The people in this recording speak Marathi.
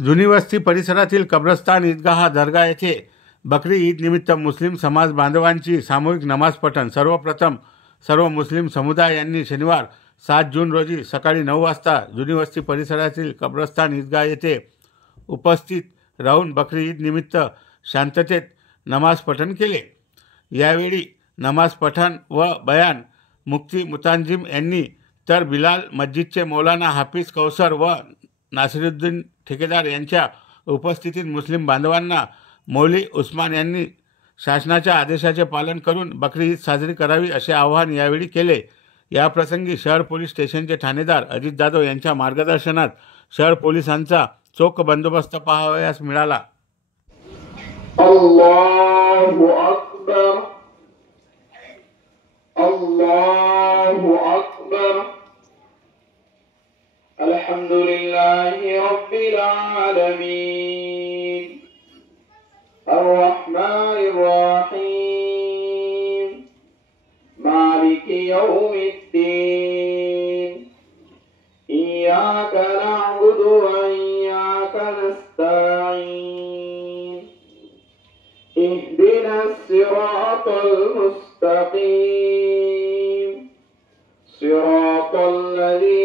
जुनी वस्ती परिसरातील कब्रस्तान ईदगाह दर्गा येथे बकरी ईद निमित्त मुस्लिम समाज बांधवांची सामूहिक नमाज पठण। सर्वप्रथम सर्व मुस्लिम समुदाय यांनी शनिवार 7 जून रोजी सकाळी 9 वाजता जुनी वस्ती परिसरातील कब्रस्तान ईदगाह येथे उपस्थित राहून बकरी ईद निमित्त शांततेत नमाज पठण केले। यावेळी नमाज पठण व बयान मुफ्ती मुतांजिम यांनी तर बिलाल मस्जिदचे मौलाना हाफिज कौसर व नासिरुद्दीन ठेकेदार यांच्या उपस्थितीत मुस्लिम बांधवांना मौली उस्मान यांनी शासनाच्या आदेशाचे पालन करून बकरी ईद साजरी करावी असे आवाहन यावेळी केले। याप्रसंगी शहर पोलीस स्टेशनचे ठाणेदार अजित जाधव यांच्या मार्गदर्शनात शहर पोलिसांचा चोख बंदोबस्त पाहावयास मिळाला। अल्लाहु अकबर, अल्लाहु अकबर, अल्हम्दुलिल्लाहि रब्बिल आलमीन, अर्रहमानिर रहीम, मालिकी यौमिद्दीन, इय्याका नअबुदु व इय्याका नस्तईन, इहदिनस सिरातल मुस्तकीम, सिरातल लज़ीना